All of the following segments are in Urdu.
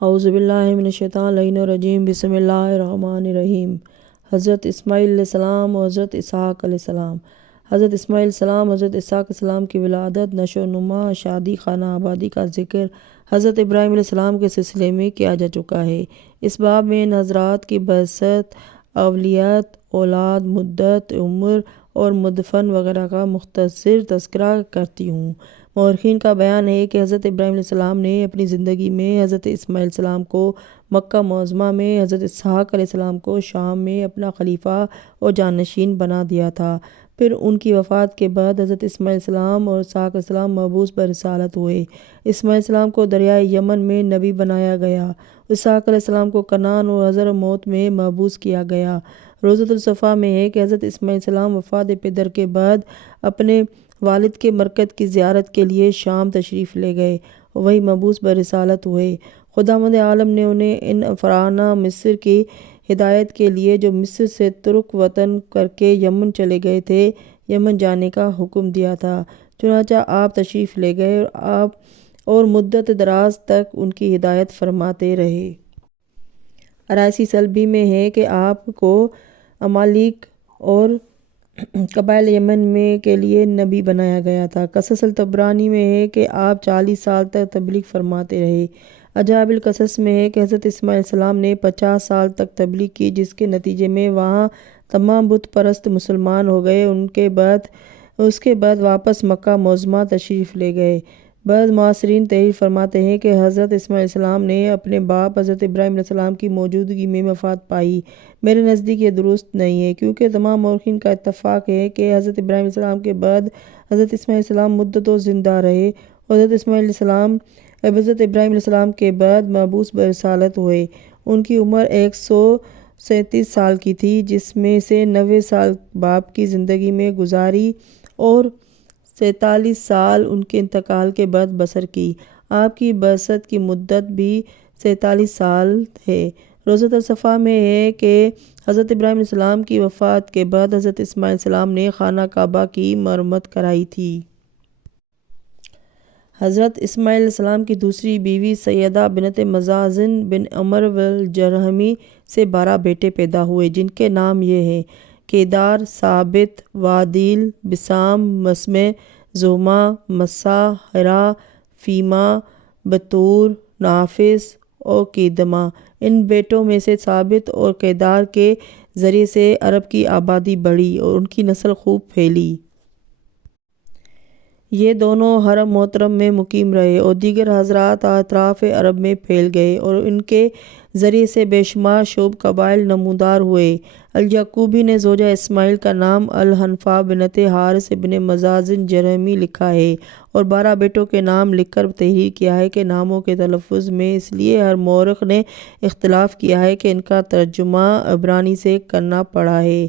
اعوذ باللہ من الشیطان الرجیم بسم اللہ الرحمن الرحیم۔ حضرت اسماعیل علیہ السلام اور حضرت اسحاق علیہ السلام۔ حضرت اسماعیل علیہ السلام حضرت اسحاق علیہ السلام کی ولادت، نشو و نما، شادی، خانہ آبادی کا ذکر حضرت ابراہیم علیہ السلام کے سلسلے میں کیا جا چکا ہے۔ اس باب میں ان حضرات کی بعثت، اولیت، اولاد، مدت عمر اور مدفن وغیرہ کا مختصر تذکرہ کرتی ہوں۔ مورخین کا بیان ہے کہ حضرت ابراہیم علیہ السلام نے اپنی زندگی میں حضرت اسماعیل علیہ السلام کو مکہ معظمہ میں، حضرت اسحاق علیہ السلام کو شام میں اپنا خلیفہ اور جانشین بنا دیا تھا۔ پھر ان کی وفات کے بعد حضرت اسماعیل علیہ السلام اور اسحاق علیہ السلام مبعوث برسالت ہوئے۔ اسماعیل علیہ السلام کو دریائے یمن میں نبی بنایا گیا۔ اسحاق علیہ السلام کو کنعان اور حضر موت میں مبعوث کیا گیا۔ روضۃ الصفا میں ہے کہ حضرت اسماعیل علیہ السلام وفات پدر کے بعد اپنے والد کے مرکز کی زیارت کے لیے شام تشریف لے گئے اور وہیں مبعوث برسالت ہوئے۔ خداوند عالم نے انہیں ان فراعنہ مصر کی ہدایت کے لیے، جو مصر سے ترک وطن کر کے یمن چلے گئے تھے، یمن جانے کا حکم دیا تھا۔ چنانچہ آپ تشریف لے گئے اور مدت دراز تک ان کی ہدایت فرماتے رہے۔ 88 سلبی میں ہے کہ آپ کو امالیک اور قبائل یمن میں کے لیے نبی بنایا گیا تھا۔ قصص الطبرانی میں ہے کہ آپ 40 سال تک تبلیغ فرماتے رہے۔ عجائب القصص میں ہے کہ حضرت اسماعیل علیہ السلام نے 50 سال تک تبلیغ کی، جس کے نتیجے میں وہاں تمام بت پرست مسلمان ہو گئے۔ اس کے بعد واپس مکہ معظمہ تشریف لے گئے۔ بعض معاصرین تحریر فرماتے ہیں کہ حضرت اسماعیل علیہ السلام نے اپنے باپ حضرت ابراہیم علیہ السلام کی موجودگی میں وفات پائی۔ میرے نزدیک یہ درست نہیں ہے، کیونکہ تمام مورخین کا اتفاق ہے کہ حضرت ابراہیم علیہ السلام کے بعد حضرت اسماعیل علیہ السلام مدتوں زندہ رہے اور حضرت ابراہیم علیہ السلام کے بعد مبعوث برسالت ہوئے۔ ان کی عمر 137 سال کی تھی، جس میں سے 90 سال باپ کی زندگی میں گزاری اور 47 سال ان کے انتقال کے بعد بسر کی۔ آپ کی بعثت کی مدت بھی 47 سال ہے۔ روضۃ الصفا میں ہے کہ حضرت ابراہیم علیہ السلام کی وفات کے بعد حضرت اسماعیل علیہ السلام نے خانہ کعبہ کی مرمت کرائی تھی۔ حضرت اسماعیل علیہ السلام کی دوسری بیوی سیدہ بنت مزاحم بن عمر الجرہمی سے 12 بیٹے پیدا ہوئے، جن کے نام یہ ہیں: کیدار، ثابت، وادیل، بسام، مسمع، زوما، مسا، ہرا، فیما، بطور، نافس اور کیدمہ۔ ان بیٹوں میں سے ثابت اور کیدار کے ذریعے سے عرب کی آبادی بڑھی اور ان کی نسل خوب پھیلی۔ یہ دونوں حرم محترم میں مقیم رہے اور دیگر حضرات اطراف عرب میں پھیل گئے اور ان کے ذریعے سے بے شمار شعوب قبائل نمودار ہوئے۔ الیعقوبی نے زوجہ اسماعیل کا نام الحنفا بنت حارث ابن مزاحم جرہمی لکھا ہے اور 12 بیٹوں کے نام لکھ کر تحریر کیا ہے کہ ناموں کے تلفظ میں اس لیے ہر مورخ نے اختلاف کیا ہے کہ ان کا ترجمہ عبرانی سے کرنا پڑا ہے۔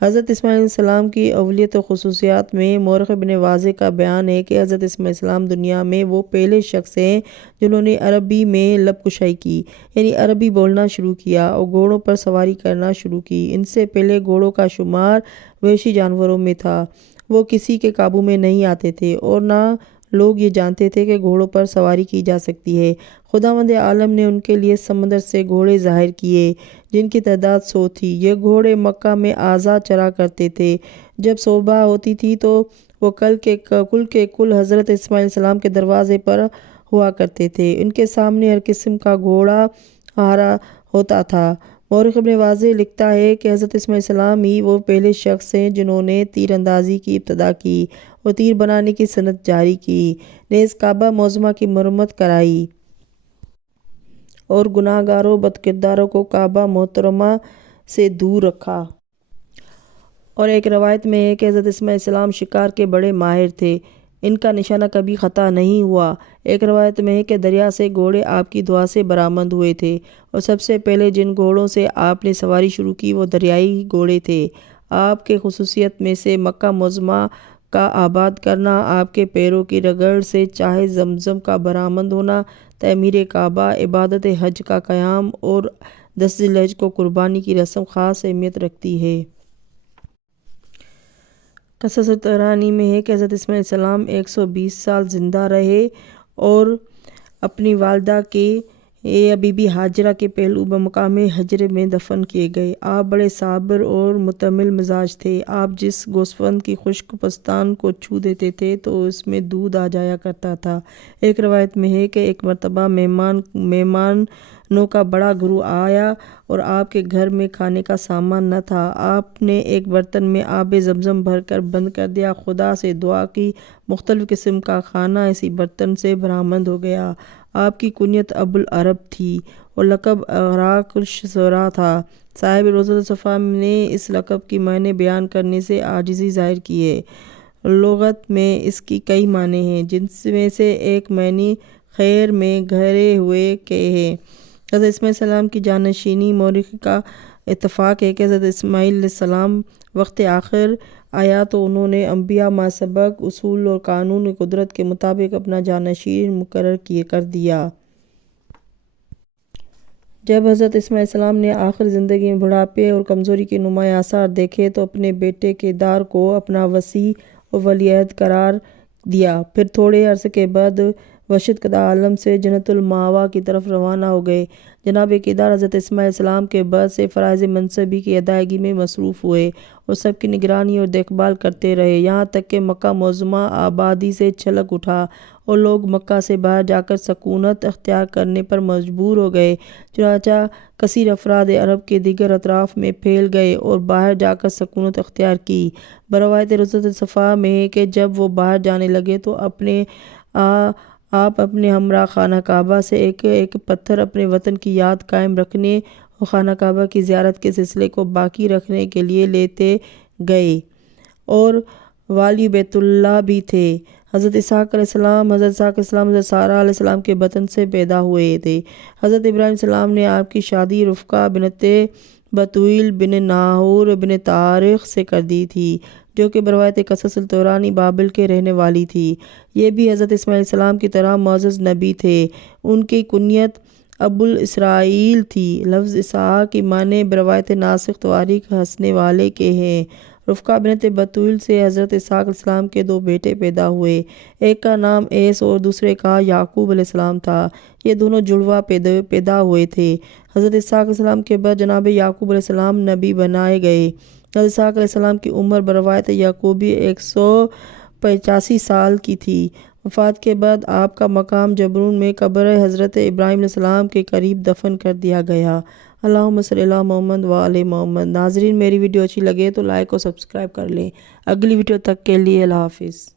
حضرت اسماعیل علیہ السلام کی اولیت و خصوصیات میں مورخ ابن واضح کا بیان ہے کہ حضرت اسماعیل علیہ السلام دنیا میں وہ پہلے شخص ہیں جنہوں نے عربی میں لب کشائی کی، یعنی عربی بولنا شروع کیا اور گھوڑوں پر سواری کرنا شروع کی۔ ان سے پہلے گھوڑوں کا شمار وحشی جانوروں میں تھا، وہ کسی کے قابو میں نہیں آتے تھے اور نہ لوگ یہ جانتے تھے کہ گھوڑوں پر سواری کی جا سکتی ہے۔ خداوند عالم نے ان کے لیے سمندر سے گھوڑے ظاہر کیے، جن کی تعداد 100 تھی۔ یہ گھوڑے مکہ میں آزاد چرا کرتے تھے۔ جب صبح ہوتی تھی تو وہ کل کے کل حضرت اسماعیل علیہ السلام کے دروازے پر ہوا کرتے تھے۔ ان کے سامنے ہر قسم کا گھوڑا آرا ہوتا تھا۔ مورخ ابن واضح لکھتا ہے کہ حضرت اسماعیل علیہ السلام ہی وہ پہلے شخص ہیں جنہوں نے تیر اندازی کی ابتدا کی اور تیر بنانے کی صنعت جاری کی، نیز کعبہ معظمہ کی مرمت کرائی اور گناہ گاروں بد کرداروں کو کعبہ محترمہ سے دور رکھا۔ اور ایک روایت میں ہے کہ حضرت اسماعیل علیہ السلام شکار کے بڑے ماہر تھے، ان کا نشانہ کبھی خطا نہیں ہوا۔ ایک روایت میں ہے کہ دریا سے گھوڑے آپ کی دعا سے برآمد ہوئے تھے اور سب سے پہلے جن گھوڑوں سے آپ نے سواری شروع کی وہ دریائی گھوڑے تھے۔ آپ کے خصوصیت میں سے مکہ معظمہ کا آباد کرنا، آپ کے پیروں کی رگڑ سے چاہے زمزم کا برآمد ہونا، تعمیر کعبہ، عبادت حج کا قیام اور 10 ذی الحجہ کو قربانی کی رسم خاص اہمیت رکھتی ہے۔ قصص الطبرانی میں ہے کہ حضرت اسماعیل علیہ السلام 120 سال زندہ رہے اور اپنی والدہ کی بی بی ہاجرہ کے پہلو بمقام حجر میں دفن کیے گئے۔ آپ بڑے صابر اور متحمل مزاج تھے۔ آپ جس گوسفند کی خشک پستان کو چھو دیتے تھے تو اس میں دودھ آ جایا کرتا تھا۔ ایک روایت میں ہے کہ ایک مرتبہ مہمانوں کا بڑا گروہ آیا اور آپ کے گھر میں کھانے کا سامان نہ تھا۔ آپ نے ایک برتن میں آب زمزم بھر کر بند کر دیا، خدا سے دعا کی، مختلف قسم کا کھانا اسی برتن سے برآمد ہو گیا۔ آپ کی کنیت ابو العرب تھی اور لقب اغراق الشعراء تھا۔ صاحب روضۃ الصفا نے اس لقب کی معنی بیان کرنے سے عاجزی ظاہر کی ہے۔ لغت میں اس کی کئی معنی ہیں، جن میں سے ایک معنی خیر میں گھرے ہوئے کے ہے۔ حضرت اسماعیل علیہ السلام کی جانشینی مورخین کا اتفاق ہے کہ حضرت اسماعیل علیہ السلام وقت آخر آیا تو انہوں نے انبیاء ما سبق اصول اور قانون قدرت کے مطابق اپنا جانشین مقرر کر دیا۔ جب حضرت اسماعیل علیہ السلام نے آخر زندگی میں بڑھاپے اور کمزوری کے نمایاں آثار دیکھے تو اپنے بیٹے کیدار کو اپنا وصی اور ولی عہد قرار دیا۔ پھر تھوڑے عرصے کے بعد وشد قضاء عالم سے جنت المأویٰ کی طرف روانہ ہو گئے۔ جناب کیدار حضرت اسماعیل علیہ السلام کے بعد سے فرائض منصبی کی ادائیگی میں مصروف ہوئے اور سب کی نگرانی اور دیکھ بھال کرتے رہے، یہاں تک کہ مکہ معظمہ آبادی سے چھلک اٹھا اور لوگ مکہ سے باہر جا کر سکونت اختیار کرنے پر مجبور ہو گئے۔ چنانچہ کثیر افراد عرب کے دیگر اطراف میں پھیل گئے اور باہر جا کر سکونت اختیار کی۔ بروایت روضۃ الصفا میں ہے کہ جب وہ باہر جانے لگے تو آپ اپنے ہمراہ خانہ کعبہ سے ایک ایک پتھر اپنے وطن کی یاد قائم رکھنے اور خانہ کعبہ کی زیارت کے سلسلے کو باقی رکھنے کے لیے لیتے گئے، اور والی بیت اللہ بھی تھے۔ حضرت اسحاق علیہ السلام حضرت سارہ علیہ السلام کے بطن سے پیدا ہوئے تھے۔ حضرت ابراہیم علیہ السلام نے آپ کی شادی رفقہ بنت بتویل بن ناہور بن طارق سے کر دی تھی، جو کہ بروایت قصص الطبرانی بابل کے رہنے والی تھی۔ یہ بھی حضرت اسماعیل علیہ السلام کی طرح معزز نبی تھے۔ ان کی کنیت ابو الاسرائیل تھی۔ لفظ اسحاق کی معنی بروایت ناسخ تواریخ ہنسنے والے کے ہیں۔ رفقہ بنت بتویل سے حضرت اسحاق علیہ السلام کے دو بیٹے پیدا ہوئے، ایک کا نام ایس اور دوسرے کا یعقوب علیہ السلام تھا۔ یہ دونوں جڑواں پیدا ہوئے تھے۔ حضرت اسحاق علیہ السلام کے بعد جناب یعقوب علیہ السلام نبی بنائے گئے۔ حضرت اسحاق علیہ السلام کی عمر بروایت یعقوبی 185 سال کی تھی۔ وفات کے بعد آپ کا مقام جبرون میں قبر حضرت ابراہیم علیہ السلام کے قریب دفن کر دیا گیا۔ اللہم صلی علی محمد و آل محمد۔ ناظرین، میری ویڈیو اچھی لگے تو لائک اور سبسکرائب کر لیں۔ اگلی ویڈیو تک کے لیے اللہ حافظ۔